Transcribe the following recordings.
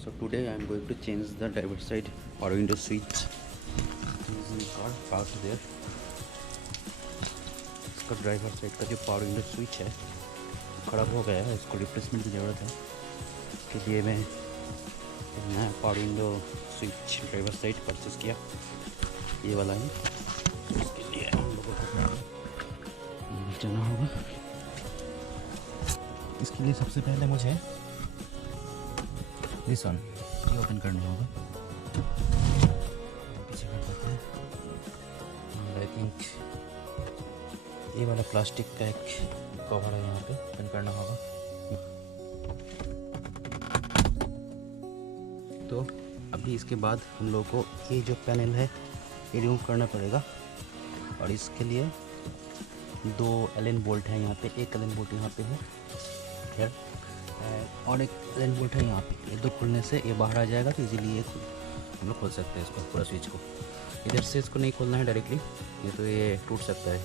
So today I am going to change the driver side power window switch. Using car parked there. इसका driver side का जो power window switch है ख़राब हो गया है, इसको रिप्लेसमेंट की ज़रूरत है। इसके लिए मैं नया power window switch driver side purchase किया, ये वाला है। इसके लिए हम लोगों को जाना होगा। इसके लिए सबसे पहले मुझे दिस वन ये ओपन करना होगा। पीछे कर पाते हैं। आई थिंक ये वाला प्लास्टिक का एक कवर है, यहाँ पे ओपन करना होगा। तो अभी इसके बाद हम लोग को ये जो पैनल है ये रिमूव करना पड़ेगा, और इसके लिए 2 एलन बोल्ट है यहाँ पे। एक एलन बोल्ट यहाँ पे है खैर, और एक एलन बोल्ट है यहाँ पे। ये 2 खुलने से ये बाहर आ जाएगा, तो इजीली ये हम लोग खोल सकते हैं इसको, पूरा स्विच को। इधर से इसको नहीं खोलना है डायरेक्टली, ये तो ये टूट सकता है।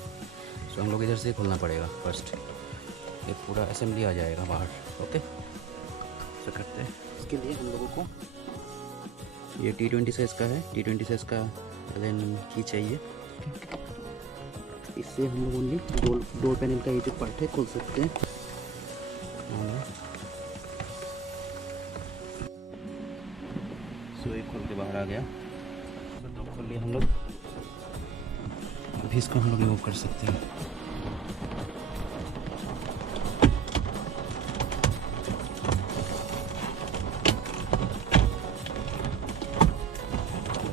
तो हम लोग इधर से खोलना पड़ेगा फर्स्ट, ये पूरा असेंबली आ जाएगा बाहर। ओके, ऐसा करते हैं। इसके लिए हम लोगों को ये T20 साइज़ का है, T20 साइज़ का एलन की चाहिए। इससे हम लोग ओनली डोर पैनल का ये जो पार्ट है खोल सकते हैं। सो ये खोल के बाहर आ गया। तो खोल लिया हम लोग। अभी इसको हम लोग रिमूव कर सकते हैं।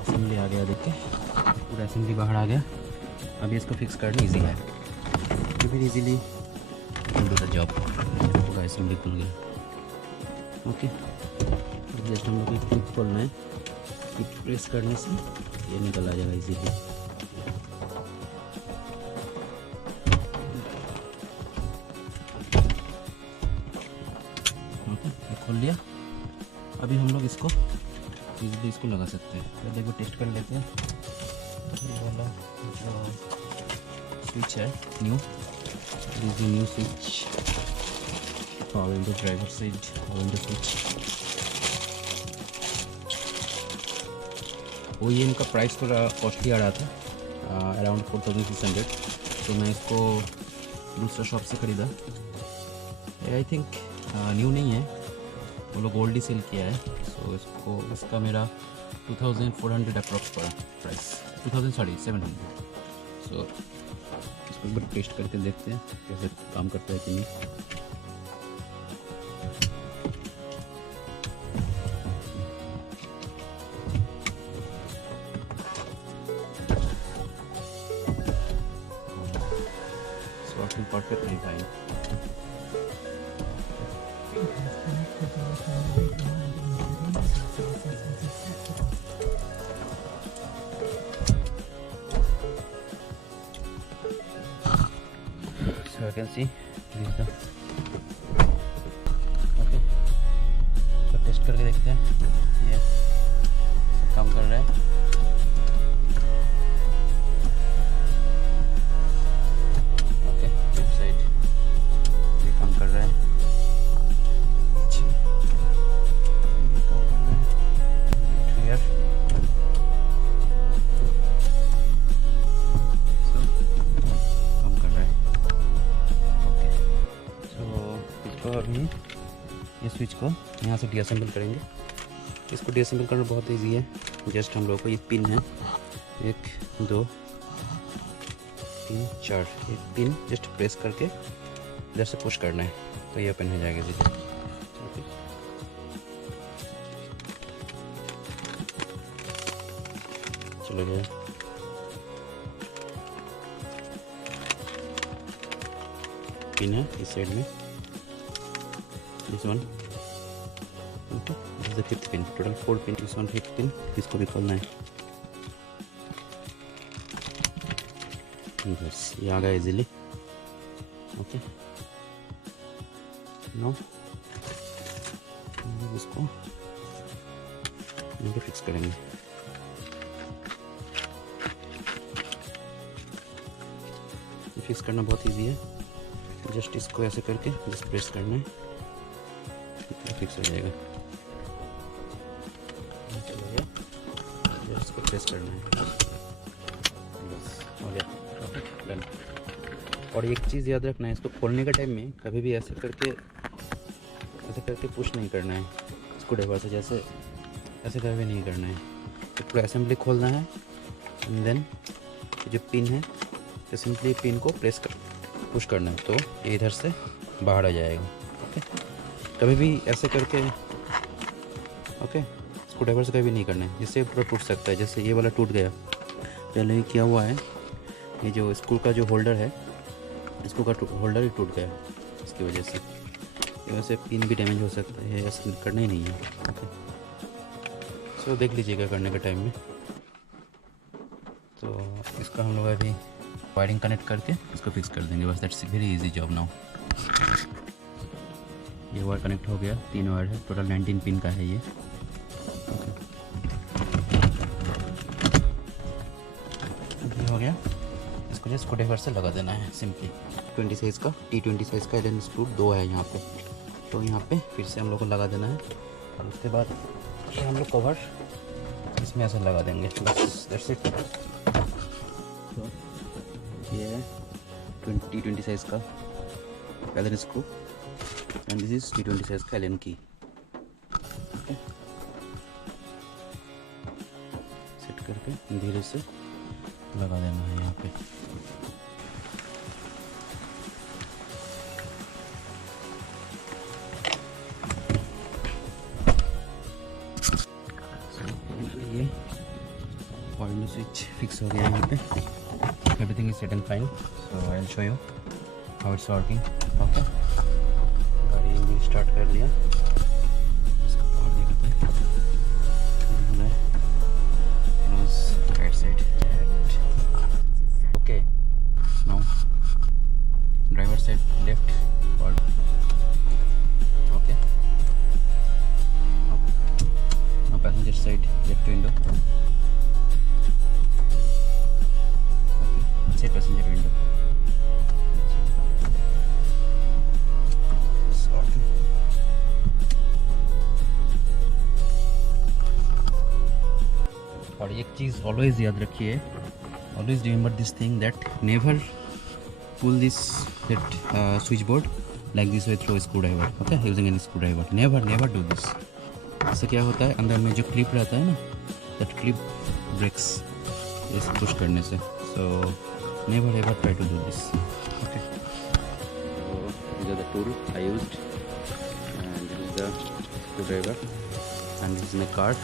असेंबली आ गया, देखिए पूरा असेंबली बाहर आ गया। अभी इसको फिक्स करना इजी है, तो फिर इजीली डू द जॉब। पूरा असेंबली खुल गया। ओके, जस्ट हम लोग को क्लिप खोलना है, क्लिप प्रेस करने से ये निकल आ जाएगा इजीली। ओके, खोल लिया। अभी हम लोग इसको इजीली इसको लगा सकते हैं। पहले एक टेस्ट कर लेते हैं। ये वाला जो स्विच है new switch, power window driver side power window switch. वो ये इनका प्राइस थोड़ा कॉस्टली आ रहा था, अराउंड 4600। तो मैं इसको दूसरा शॉप से ख़रीदा। आई थिंक न्यू नहीं है, वो लोग ओल्ड ही सेल किया है। सो इसका मेरा 2400 अप्रॉक्स पड़ा प्राइस, 2700। सो इसको एक बार टेस्ट करके देखते हैं कैसे काम करता है कि नहीं। Working perfectly fine. So I can see this is the okay. तो टेस्ट करके देखते हैं ये काम कर रहा है। अभी ये स्विच को यहाँ से डीअसेंबल करेंगे। इसको डीअसेंबल करना बहुत इजी है। जस्ट हम लोग को ये पिन है 1 2 3 4, एक पिन जस्ट प्रेस करके इधर से पुश करना है, तो ये ओपन हो जाएगा इजी। ओके, चलो गया। पिन है इस साइड में, this one, okay, this is the 5th pin, total 4 pin, this one 5th pin, इसको भी खोलना है। बस ये आ गया इजीली। ओके, नो इसको यहाँ पे फिक्स करेंगे। फिक्स करना बहुत इजी है, जस्ट इसको ऐसे करके जस्ट प्रेस करना है, फिक्स हो जाएगा। इसको प्रेस करना है, बस हो गया, डन। और एक चीज़ याद रखना है, इसको खोलने के टाइम में कभी भी ऐसे करके पुश नहीं करना है स्क्रू ड्राइवर से, जैसे ऐसे कभी नहीं करना है। तो पूरा असेंबली खोलना है एंड देन जो पिन है तो सिंपली पिन को पुश करना है, तो ये इधर से बाहर आ जाएगा। ओके, कभी भी ऐसे करके ओके स्क्रू ड्राइवर से कभी नहीं करना है, जिससे पूरा टूट सकता है। जैसे ये वाला टूट गया, पहले ही क्या हुआ है, ये जो स्क्रू का जो होल्डर है, स्क्रू का होल्डर ही टूट गया इसकी वजह से। ये वैसे पिन भी डैमेज हो सकता है, ऐसा करना ही नहीं है। ओके, सो देख लीजिएगा करने के टाइम में। तो इसका हम लोग अभी वायरिंग कनेक्ट करके इसको फिक्स कर देंगे, बस that's very easy job now. ये वायर कनेक्ट हो गया, 3 वायर है, टोटल 19 पिन का है ये। हो गया, इसको जो स्क्रू ड्राइवर से लगा देना है सिंपली। 20 साइज़ का T20 साइज़ का एलन स्क्रू 2 है यहाँ पे, तो यहाँ पे फिर से हम लोग को लगा देना है। और उसके बाद ये हम लोग कवर इसमें ऐसे लगा देंगे, बस दैट्स इट। तो ये है T20 साइज़ का Elon screw and this is T20 size का एलन की। ओके, सेट करके धीरे से लगा देना है यहाँ पे। ये powerwindow switch फिक्स हो गया यहाँ पे, everything is set and fine. So I will show you how it's working. Okay, गाड़ी इंजन स्टार्ट कर लिया, इसका पावर देखते हैं, right side. Okay, now driver side left और okay, now passenger side left window. Okay, से passenger window. और एक चीज़ ऑलवेज याद रखिए, always remember this thing that never pull this switchboard like this way through a screwdriver, okay, using any screwdriver, never do this। इससे क्या होता है, अंदर में जो क्लिप रहता है ना, that clip breaks इसे पुश करने से। so never ever try to do this, okay। so these are the tool I used and this is the screwdriver and this is my card